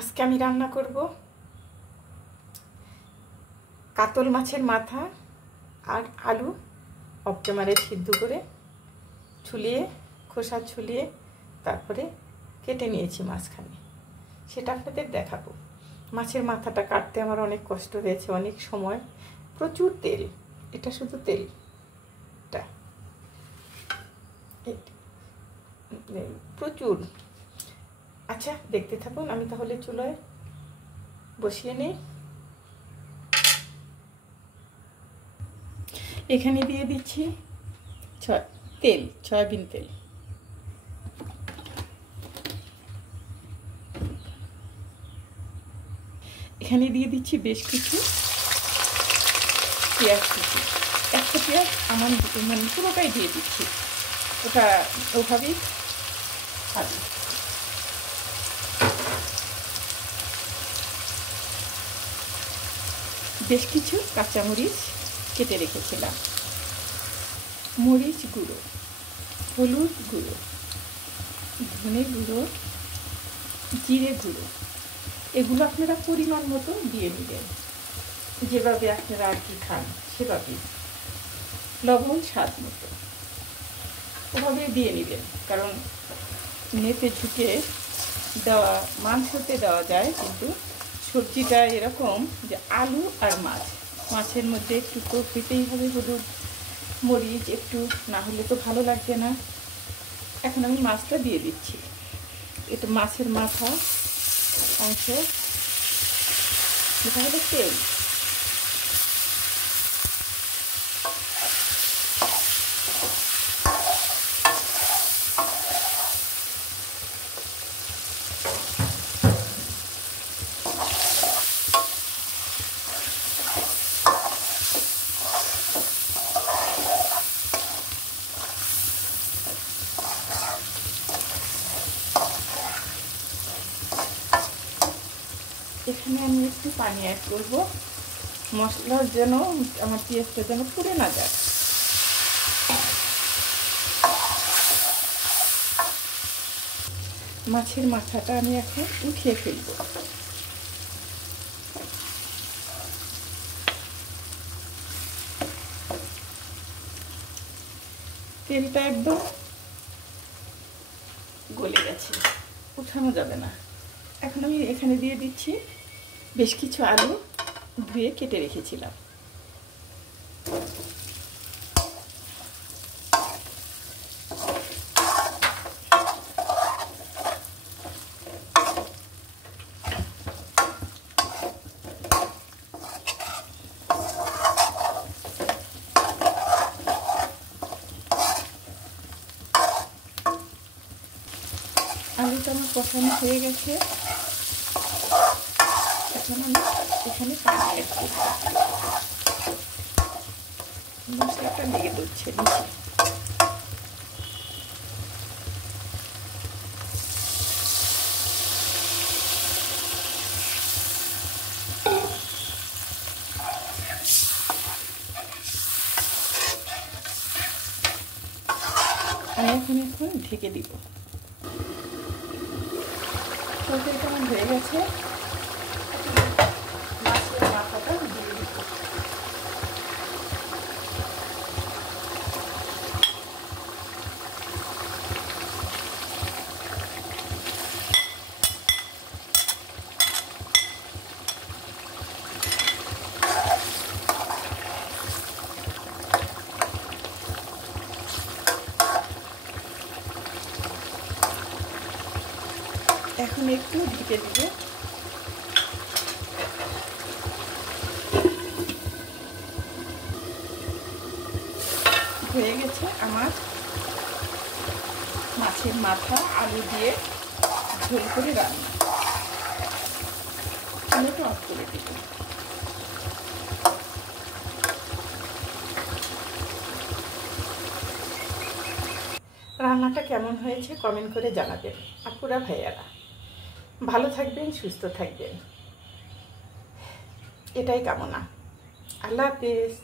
আজকে আমি রান্না করব কাতল মাছের মাথা আর আলু অপটে মারে সিদ্ধ করে ছুলিয়ে খোসা ছুলিয়ে তারপরে কেটে নিয়েছি মাঝখানে। সেটা আপনাদের দেখাবো। মাছের মাথাটা কাটতে আমার অনেক কষ্ট হয়েছে, অনেক সময়, প্রচুর তেল। এটা শুধু তেলটা প্রচুর। আচ্ছা, দেখতে থাকুন। আমি তাহলে চুলায় বসিয়ে নিই। এখানে দিয়ে দিচ্ছি তেল, সয়াবিন তেল। এখানে দিয়ে দিচ্ছি বেশ কিছু পেঁয়াজ কুচি। একটা পেঁয়াজ আমার মানে পুরোটাই দিয়ে দিচ্ছি, ওটা ওভাবেই খাবি। বেশ কিছু কাঁচামরিচ কেটে রেখেছিলাম, মরিচ গুঁড়ো, হলুদ গুঁড়ো, ধনে গুঁড়ো, জিরে গুঁড়ো, এগুলো আপনারা পরিমাণ মতো দিয়ে নেবেন, যেভাবে আপনারা আর কি খান সেভাবে। লবণ স্বাদ মতো ওভাবে দিয়ে নেবেন, কারণ মেপে ঝুঁকে দেওয়া মাংসতে দেওয়া যায়, কিন্তু সবজিটা এরকম যে আলু আর মাছের মধ্যে একটু তো দিতেই হবে হলুদ মরিচ, একটু না হলে তো ভালো লাগবে না। এখন আমি মাছটা দিয়ে দিচ্ছি। এটা মাছের মাথা অংশ, এটা হলো তেল। এখানে আমি একটু পানি অ্যাড করব, মশলার যেন আমার পেঁয়াজটা যেন পুড়ে না যায়। মাছের মাথাটা আমি এখন উঠিয়ে ফেলব। তেলটা একদম গলে গেছে, উঠানো যাবে না। এখন আমি এখানে দিয়ে দিচ্ছি বেশ কিছু আলু ধুয়ে কেটে রেখেছিলাম। আলুটা আমার কষানো হয়ে গেছে। এখন আমি এখানে পানি অ্যাড করব। মশলাটা লেগে দিচ্ছে নিচে। আমি এখন ঢেকে দিব। তরকারিটা আমার হয়ে গেছে। মাছের মাথাটা দিয়ে দিব। এখন একটু ঢেকে দিব। হয়ে গেছে আমার মাছের মাথা আলু দিয়ে ঝোল করে রান্না। চুলাটা অফ করে দিব। রান্নাটা কেমন হয়েছে কমেন্ট করে জানাবেন। আপুরা ভাইয়ারা ভালো থাকবেন, সুস্থ থাকবেন, এটাই কামনা। আল্লাহ হাফেজ।